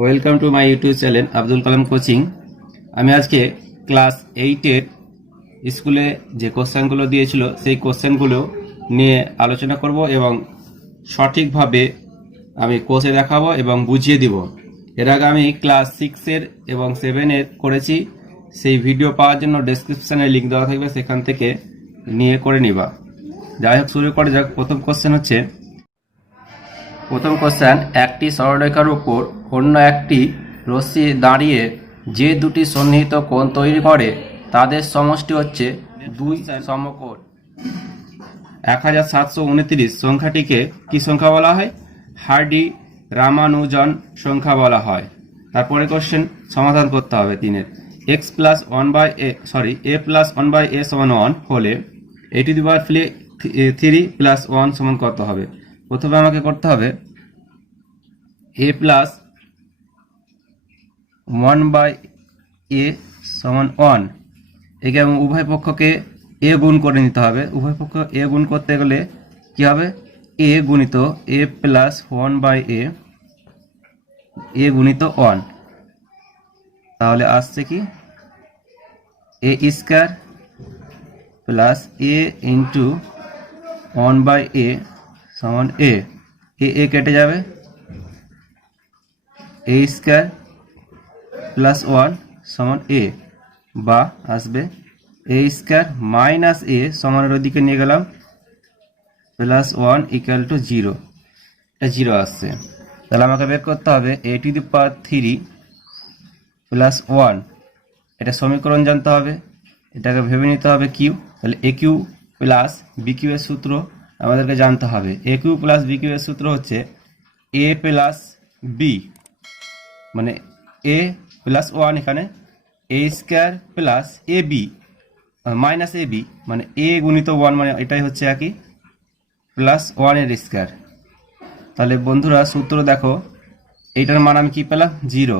Welcome to my YouTube channel Abdul Kalam coaching. আমি আজকে class 8-এর স্কুলে যে কোশ্চেনগুলো দিয়েছিল সেই কোশ্চেনগুলো নিয়ে আলোচনা করব এবং সঠিকভাবে আমি কোর্সে দেখাবো এবং বুঝিয়ে দিব। এর আগে আমি ক্লাস 6-এর এবং 7-এর করেছি, সেই ভিডিও পাওয়ার জন্য ডেসক্রিপশানে লিঙ্ক দেওয়া থাকবে, সেখান থেকে নিয়ে করে নিবা। যাই হোক, শুরু করে যাক। প্রথম কোশ্চেন হচ্ছে, প্রথম কোশ্চেন, একটি সরলরেখার উপর অন্য একটি রশ্মি দাঁড়িয়ে যে দুটি সন্নিহিত কোণ তৈরি করে তাদের সমষ্টি হচ্ছে দুই সমকোণ। 1729 সংখ্যাটিকে কি সংখ্যা বলা হয়? হার্ডি রামানুজন সংখ্যা বলা হয়। তারপরে কোশ্চেন সমাধান করতে হবে তিনের। এ প্লাস ওয়ান বাই এ সমান 1 হলে a³ 3 প্লাস 1 সমান কত হবে? প্রথমে আমাকে করতে হবে a প্লাস 1 বাই এ সমান 1, একে এবং উভয় পক্ষকে এ গুণ করে নিতে হবে। উভয় পক্ষ এ গুণ করতে গেলে কি হবে? এ গুণিত এ প্লাস 1 বাই এ গুণিত 1, তাহলে আসছে কি a square plus a into 1 by a সমান এ কেটে যাবে, এ স্কয়ার প্লাস 1 সমান এ, বা আসবে এ স্কয়ার মাইনাস এ সমানের ওইদিকে নিয়ে গেলাম প্লাস 1 ইকুয়াল টু 0, এটা 0 আসছে। তাহলে আমাকে বের করতে হবে a³ প্লাস 1, এটা সমীকরণ জানতে হবে, এটাকে ভেবে নিতে হবে কিউ। তাহলে A Q plus B cube এর সূত্র আমাদেরকে জানতে হবে। এ কিউ প্লাস বি কিউ এর সূত্র হচ্ছে এ প্লাস বি, মানে এ প্লাস 1, এখানে এ square plus a B minus A B, মানে এ গুণিত 1, মানে এটাই হচ্ছে একই, প্লাস 1 এর স্কয়ার। তাহলে বন্ধুরা সূত্র দেখো, এইটার মান আমি কি পেলাম? 0।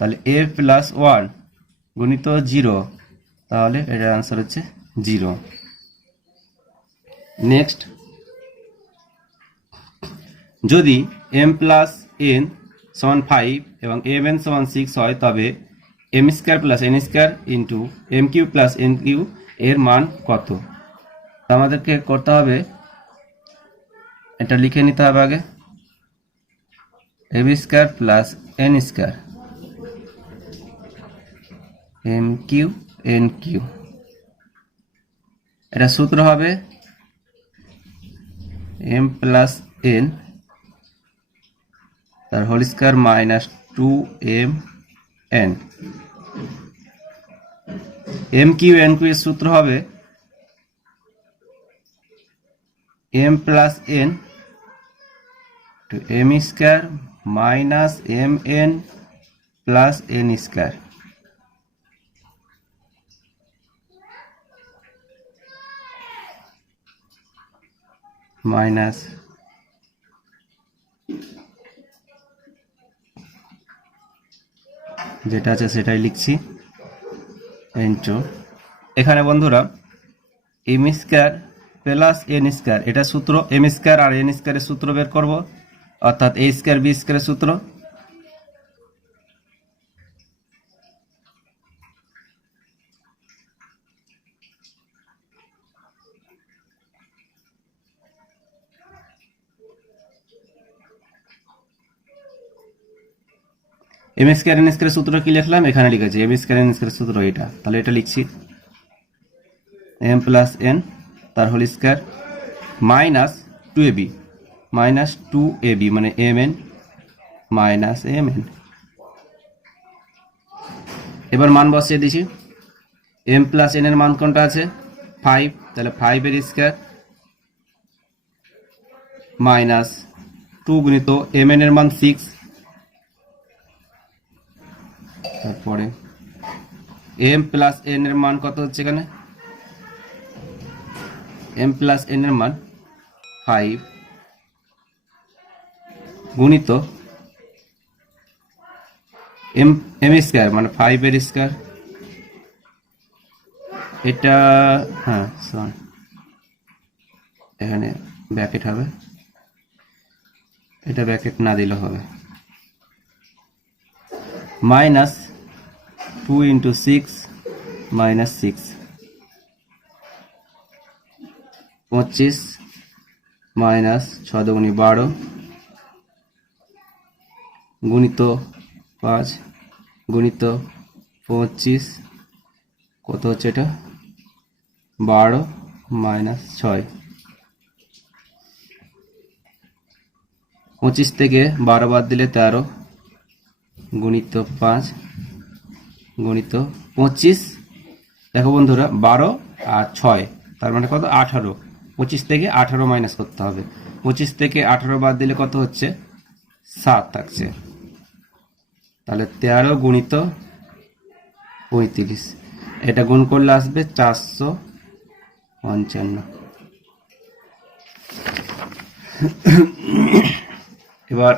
তাহলে এ প্লাস 1 গুণিত 0, তাহলে এটার আনসার হচ্ছে 0। নেক্সট, যদি m প্লাস n সমান 5 এবং mn সমান 6 হয়, তবে m square plus n square into m cube plus n cube এর মান কত? আমাদেরকে করতে হবে, এটা লিখে নিতে হবে আগে, m square plus n square m cube n cube, এটা সূত্র হবে m প্লাস n তার whole square minus 2mn। m cube n cube এর সূত্র হবে m প্লাস n টু m square minus mn plus n square. Minus যেটা আছে সেটাই লিখছি, ইন্টু এখানে বন্ধুরা M square plus N square, এটা সূত্র, এম স্কয়ার আর এন স্কয়ারের সূত্র বের করব, অর্থাৎ এ স্কয়ার বি স্কয়ারের সূত্র। এম স্কয়ার এন স্কয়ারের সূত্র কি লিখলাম? এখানে লিখেছি এম স্কয়ার এন স্কয়ারের সূত্র এটা, তাহলে এটা লিখছি এম প্লাস এন তার whole square minus 2ab, minus 2ab মানে mn মাইনাস mn। এবার মান বসিয়ে দিছি, m প্লাস n এর মান কোনটা আছে? 5, তাহলে 5 এর স্কয়ার মাইনাস 2 গুণিত mn এর মান 6, তারপরে m প্লাস n এর মান কত হচ্ছে এখানে? m প্লাস n এর মান 5 গুণিত m স্কয়ার মানে 5 এর স্কয়ার, এটা হ্যাঁ এখানে ব্র্যাকেট হবে, এটা ব্র্যাকেট না দিলে হবে, মাইনাস 2 ইন্টু 6 মাইনাস 6, 25 মাইনাস 6 দুগুণী 12 গুণিত 5 গুণিত 25, কত হচ্ছে এটা 12 মাইনাস 6, 25 থেকে 12 বাদ দিলে 13 গুণিত 5 গুণিত 25, দেখো বন্ধুরা 12 আর 6 তার মানে কত 18, 25 থেকে 18 মাইনাস করতে হবে, 25 থেকে 18 বাদ দিলে কত হচ্ছে 7 থাকছে, তাহলে 13 গুণিত 35, এটা গুণ করলে আসবে 455। এবার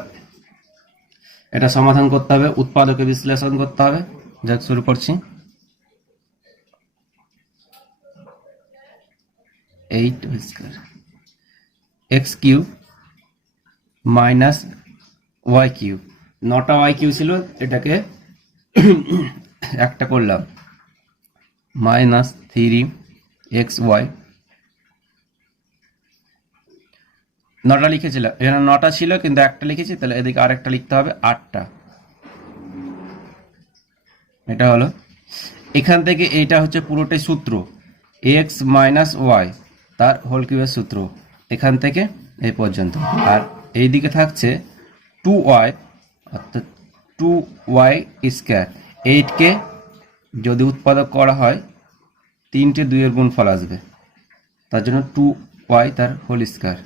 এটা সমাধান করতে হবে, উৎপাদকে বিশ্লেষণ করতে হবে। যাক শুরু করছি। 8 square x cube minus y cube, 9টা ওয়াই কিউব ছিল, এটাকে একটা করলাম, মাইনাস 3xy, 9টা লিখেছিলাম, এখানে 9টা ছিল কিন্তু একটা লিখেছি, তাহলে এদিকে আরেকটা লিখতে হবে 8টা। এটা হলো, এখান থেকে এইটা হচ্ছে পুরোটাই সূত্র, এক্স মাইনাস ওয়াই তার হোল কিউবের সূত্র, এখান থেকে এই পর্যন্ত। আর এই দিকে থাকছে 2y, অর্থাৎ 2y স্কয়ার। 8কে যদি উৎপাদক করা হয় 3টে 2-এর গুণফল আসবে, তার জন্য 2y তার হোল স্কয়ার,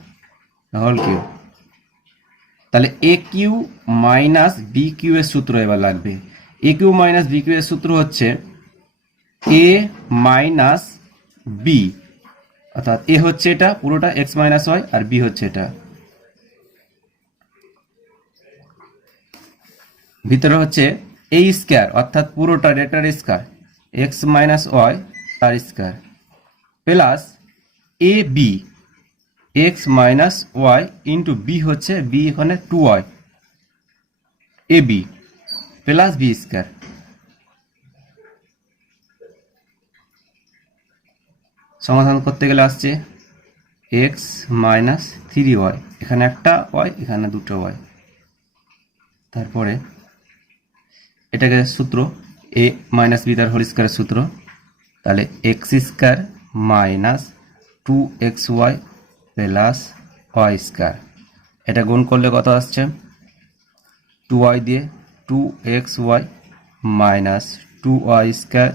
হোল কিউব। তাহলে A cube minus B cube এর সূত্র এবার লাগবে। A cube minus B cube এর সূত্র হচ্ছে এ মাইনাস বি, অর্থাৎ এ হচ্ছে এটা পুরোটা এক্স মাইনাস ওয়াই, আর বি হচ্ছে এটা, ভিতরে হচ্ছে এ স্কয়ার অর্থাৎ পুরোটা ডেটার স্কয়ার, এক্স মাইনাস ওয়াই তার square, plus a b x minus y into b হচ্ছে বি এখানে 2y, a b plus b square. সমাধান করতে গেলে আসছে এক্স মাইনাস 3y, এখানে একটা ওয়াই এখানে দুটো ওয়াই, তারপরে এটাকে সূত্র এ মাইনাস বি তার হোল স্কয়ারের সূত্র, তাহলে X square minus 2xy plus Y square, এটা গুণ করলে কত আসছে 2y দিয়ে 2xy minus 2y square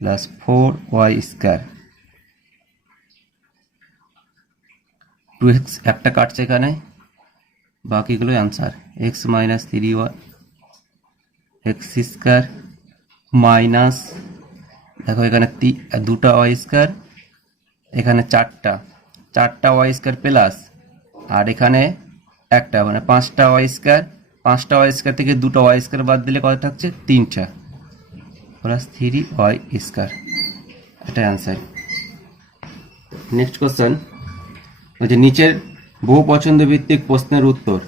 plus 4y square, 2x একটা কাটছে এখানে, বাকিগুলো answer. X minus 3y x square minus, দেখো এখানে দুটা ওয়াই স্কয়ার, এখানে চারটা ওয়াই স্কয়ার প্লাস, আর এখানে একটা মানে 5টা ওয়াই স্কয়ার, 5টা ওয়াই স্কয়ার থেকে দুটো ওয়াই স্কয়ার বাদ দিলে কত থাকছে 3টা, প্লাস 3y স্কয়ার, এটা অ্যান্সার। নেক্সট কোশ্চেন হচ্ছে নিচের বহু পছন্দ ভিত্তিক প্রশ্নের উত্তর,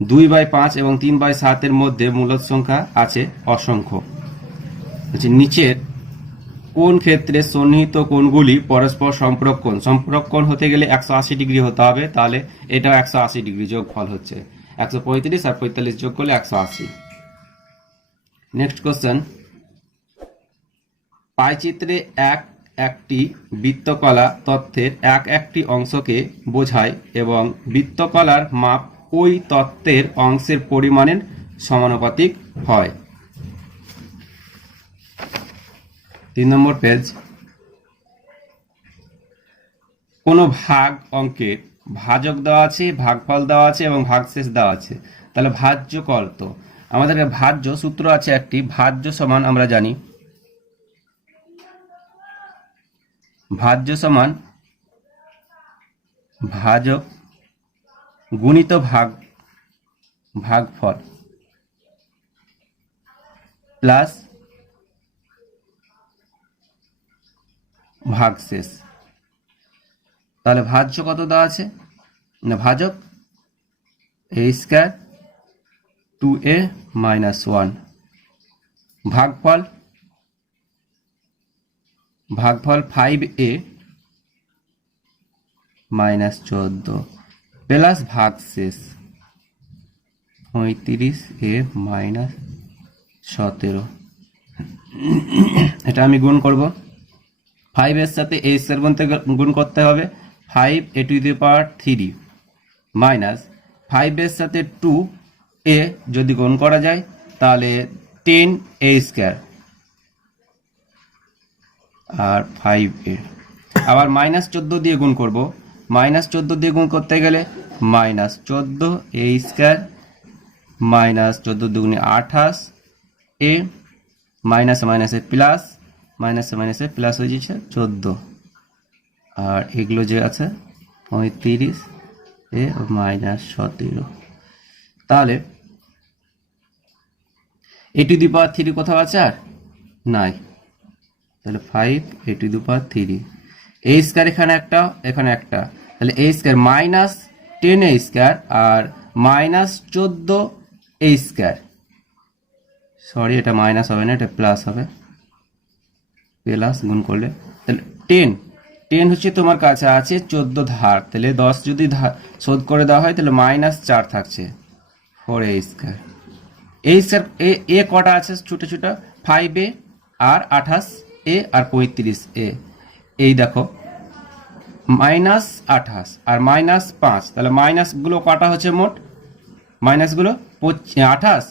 2/5 এবং 3/7 এর মধ্যে মূলদ সংখ্যা আছে অসংখ্য। হচ্ছে নিচের কোন ক্ষেত্রে সন্নিহিত কোণগুলি পরস্পর সম্পর্কণ হতে গেলে 180 ডিগ্রি হতে হবে, তাহলে এটাও 180 ডিগ্রি, যোগফল হচ্ছে 135 আর 45 যোগ করলে 180। নেক্সট কোশ্চেন, পাইচিত্রে একটি বৃত্তকলা তথ্যের একটি অংশকে বোঝায় এবং বৃত্তকলার মাপ ওই তথ্যের অংশের পরিমাণের সমানুপাতিক হয়। 3 নম্বর পেজ, কোনো ভাগ অঙ্কের ভাজক দেওয়া আছে, ভাগফল দেওয়া আছে এবং ভাগশেষ দেওয়া আছে, তাহলে ভাজ্য কত? আমাদের ভাজ্য সূত্র আছে একটি, ভাজ্য সমান আমরা জানি ভাজ্য সমান ভাজক গুণিত ভাগফল প্লাস ভাগশেষ। তাহলে ভাজ্য কত দেওয়া আছে না, ভাজক a স্কয়ার 2a - 1 ভাগফল ভাগফল 5a মাইনাস 14 প্লাস ভাগশেষ 35a মাইনাস 17। এটা আমি গুণ করব, 5 এর সাথে a স্কয়ার গুণ করতে হবে, 5a to the power 3 minus 5 এর সাথে 2a যদি গুণ করা যায় তাহলে 10a স্কয়ার আর 5a। আবার মাইনাস 14 দিয়ে গুণ করব, মাইনাস 14 দিয়ে গুণ করতে গেলে মাইনাস 14a স্কয়ার মাইনাস 14 দুগুণে 28 a মাইনাস মাইনাসে প্লাস মাইনাসে মাইনাসে প্লাস হয়ে যাচ্ছে 14 আর এগুলো যে আছে 35 এ মাইনাস 17। তাহলে a টু দি পাওয়ার 3 কোথাও আছে আর নাই, তাহলে 5a to the power 3 a square এখানে একটা, তাহলে a square minus 10a square আর মাইনাস 14a স্কয়ার, সরি এটা মাইনাস হবে না, এটা প্লাস হবে, প্লাস গুণ করলে তাহলে 10 হচ্ছে তোমার কাছে আছে 14 ধার, তাহলে 10 যদি শোধ করে দেওয়া হয় তাহলে মাইনাস 4 থাকছে 4a স্কয়ার। এই স্যার এ কটা আছে ছোট ছোট, 5a আর 28a আর 35a, এই দেখো মাইনাস 28 আর মাইনাস 5, তাহলে মাইনাসগুলো কটা হচ্ছে মোট, মাইনাসগুলো 28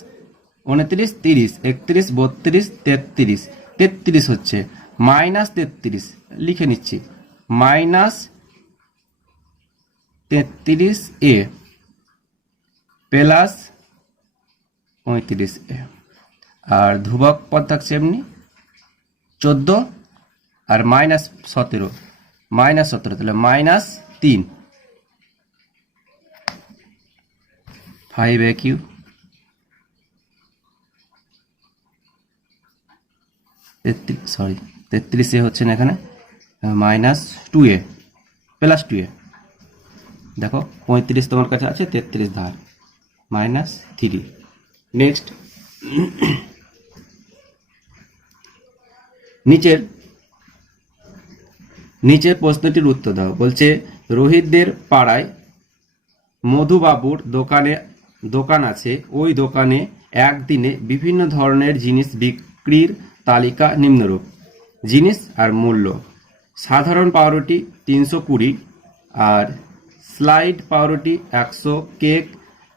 29 30 31 32 33, 33 হচ্ছে মাইনাস 33, লিখে নিচ্ছি মাইনাস 33a প্লাস 35a, আর ধ্রুবক পদ থাকছে এমনি 14 আর মাইনাস 17 তাহলে minus 3 5a Q sorry 33a হচ্ছে না এখানে, মাইনাস 2a প্লাস 2a, দেখো 35 তোমার কাছে আছে 33 ধার মাইনাস 3। নেক্সট নিচের প্রশ্নটির উত্তর দাও। বলছে রোহিতদের পাড়ায় মধুবাবুর দোকান আছে, ওই দোকানে একদিনে বিভিন্ন ধরনের জিনিস বিক্রির তালিকা নিম্নরূপ। জিনিস আর মূল্য: সাধারণ পাউরুটি 320 আর স্লাইড পাউরুটি 100, কেক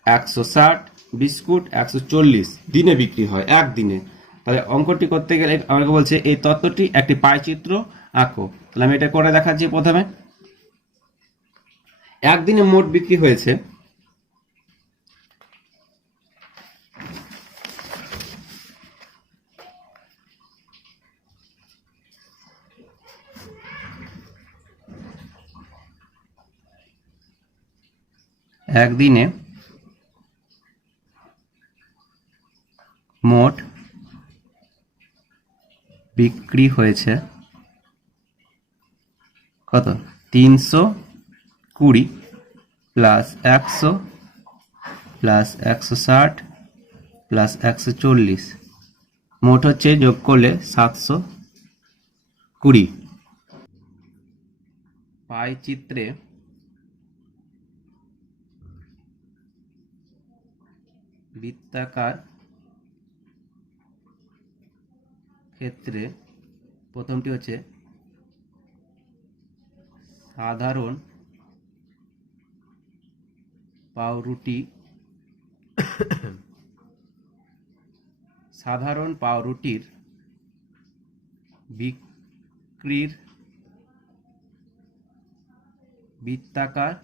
160, বিস্কুট 140 দিনে বিক্রি হয়, একদিনে। তাহলে অঙ্কটি করতে গেলে আমাকে বলছে এই তত্ত্বটি একটি পাইচিত্র আঁকো। তাহলে আমি এটা করে দেখাচ্ছি। প্রথমে একদিনে মোট বিক্রি হয়েছে একদিনে মোট বিক্রি হয়েছে কত, 320 প্লাস 100 প্লাস 160 প্লাস 140, মোট হচ্ছে যোগ করলে 720। পাই চিত্রে বৃত্তাকার ক্ষেত্রে প্রথমটি হচ্ছে সাধারণ পাউরুটির বিক্রির বৃত্তাকার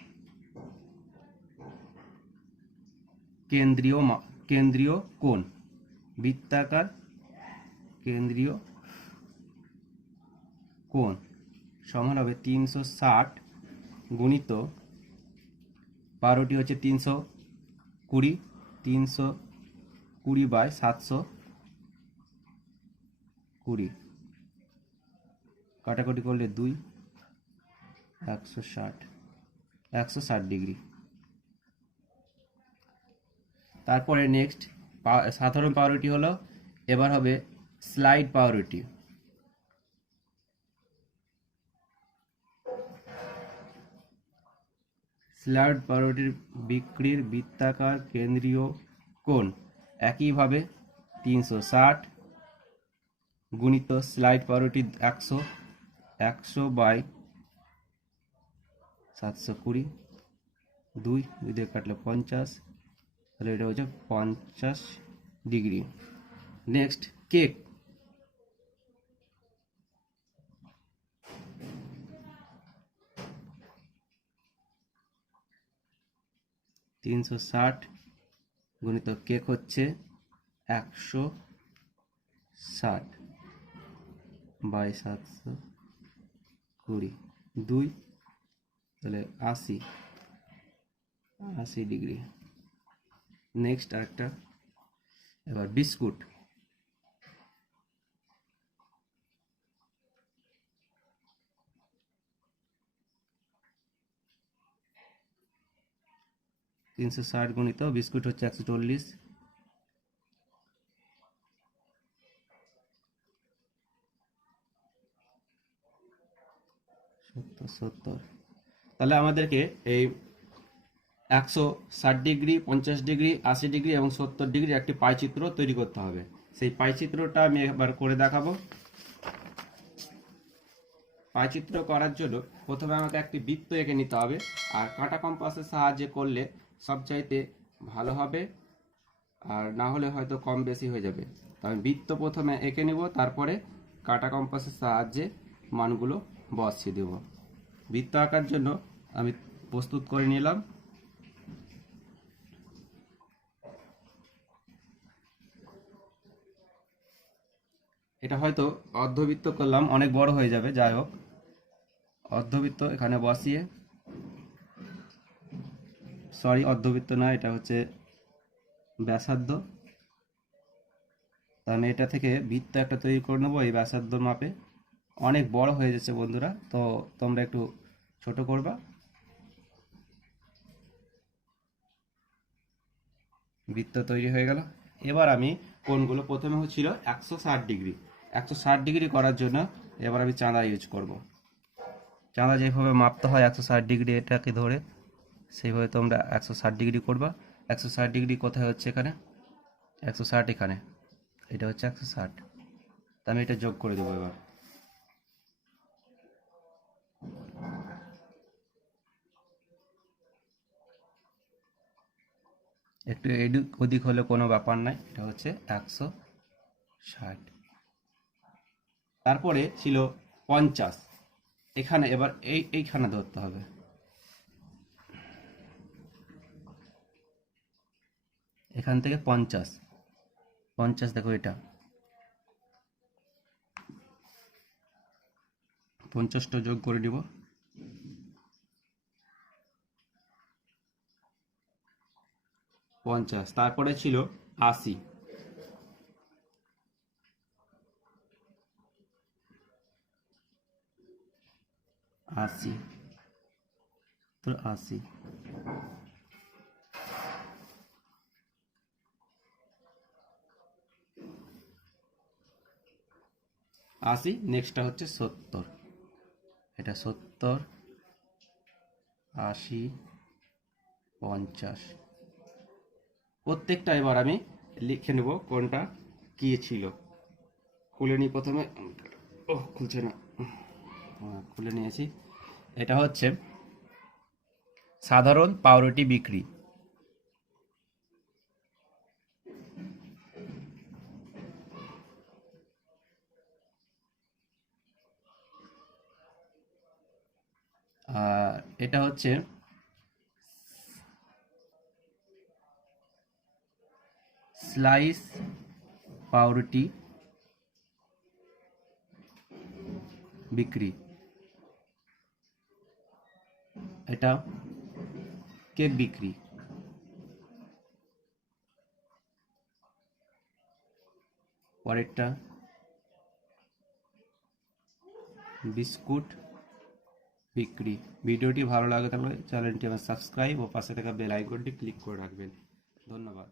কেন্দ্রীয় কোণ, বৃত্তাকার কেন্দ্রীয় কোণ সমান হবে 360 গুণিত পাউরুটি হচ্ছে 320 বাই 720, কাটাকুটি করলে 2, 160 ডিগ্রি। তারপরে নেক্সট সাধারণ পাউরুটি হলো, এবার হবে স্লাইড পাউরুটি, স্লাইড পাউরুটির বিক্রির বৃত্তাকার কেন্দ্রীয় কোণ একইভাবে 360 গুণিত স্লাইড পাউরুটি 100, 100/720, 2 দিয়ে কাটলে 50, তাহলে এটা হচ্ছে 50 ডিগ্রি। নেক্সট কেক, (360 গুণিত কেক হচ্ছে 160/720, 2 তাহলে 80 ডিগ্রি। নেক্সট আরেকটা, এবার বিস্কুট, (360 গুণিত বিস্কুট হচ্ছে 140, 70। তাহলে আমাদেরকে এই 160 ডিগ্রি, 50 ডিগ্রি, 80 ডিগ্রি এবং 70 ডিগ্রি একটি পাইচিত্র তৈরি করতে হবে। সেই পাইচিত্রটা আমি এবার করে দেখাবো। পাইচিত্র করার জন্য প্রথমে আমাকে একটি বৃত্ত এঁকে নিতে হবে, আর কাঁটা কম্পাসের সাহায্যে করলে সবচাইতে ভালো হবে, আর না হলে হয়তো কম বেশি হয়ে যাবে। তো আমি বৃত্ত প্রথমে এঁকে নেব, তারপরে কাঁটা কম্পাসের সাহায্যে মানগুলো বসিয়ে দেব। বৃত্ত আঁকার জন্য আমি প্রস্তুত করে নিলাম। এটা হয়তো অর্ধবৃত্ত করলাম, অনেক বড় হয়ে যাবে, যাই হোক অর্ধবৃত্ত এখানে বসিয়ে, সরি অর্ধবৃত্ত না, এটা হচ্ছে ব্যাসার্ধ। তো আমি এটা থেকে বৃত্ত একটা তৈরি করে নেবো এই ব্যাসার্ধ মাপে। অনেক বড় হয়ে যাচ্ছে বন্ধুরা, তো তোমরা একটু ছোট করবা। বৃত্ত তৈরি হয়ে গেল। এবার আমি কোণগুলো, প্রথমে হচ্ছিল 160 ডিগ্রি, 160 ডিগ্রি করার জন্য এবার আমি চাঁদা ইউজ করব। চাঁদা যেভাবে মাপতে হয় 160 ডিগ্রি এটাকে ধরে, সেইভাবে তোমরা 160 ডিগ্রি করবা। 160 ডিগ্রি কোথায় হচ্ছে? এখানে 160, এখানে এটা হচ্ছে 160। তা আমি এটা যোগ করে দেবো এবার। একটু এদিক ওদিক হলে কোনো ব্যাপার নাই, এটা হচ্ছে 160। তারপরে ছিল 50, এখানে এবার এইখানে ধরতে হবে। এখান থেকে 50, 50 দেখো, এটা 50টা যোগ করে দিব। 50, তারপরে ছিল 80, 80 তো 80। নেক্সটটা হচ্ছে 70, এটা 70, 80, 50। প্রত্যেকটা এবার আমি লিখে নেব কোনটা কি ছিল। খুলে নিই প্রথমে, খুলছে না, খুলে নিয়েছি। এটা হচ্ছে সাধারণ পাউরুটি বিক্রি। আর এটা হচ্ছে স্লাইস পাউরুটি বিক্রি। এটা কেক বিক্রি। পরেরটা বিস্কুট বিক্রি। ভিডিওটি ভালো লাগে থাকলে চ্যানেলটি আমার সাবস্ক্রাইব ও পাশে থাকা বেল আইকনটি ক্লিক করে রাখবেন। ধন্যবাদ।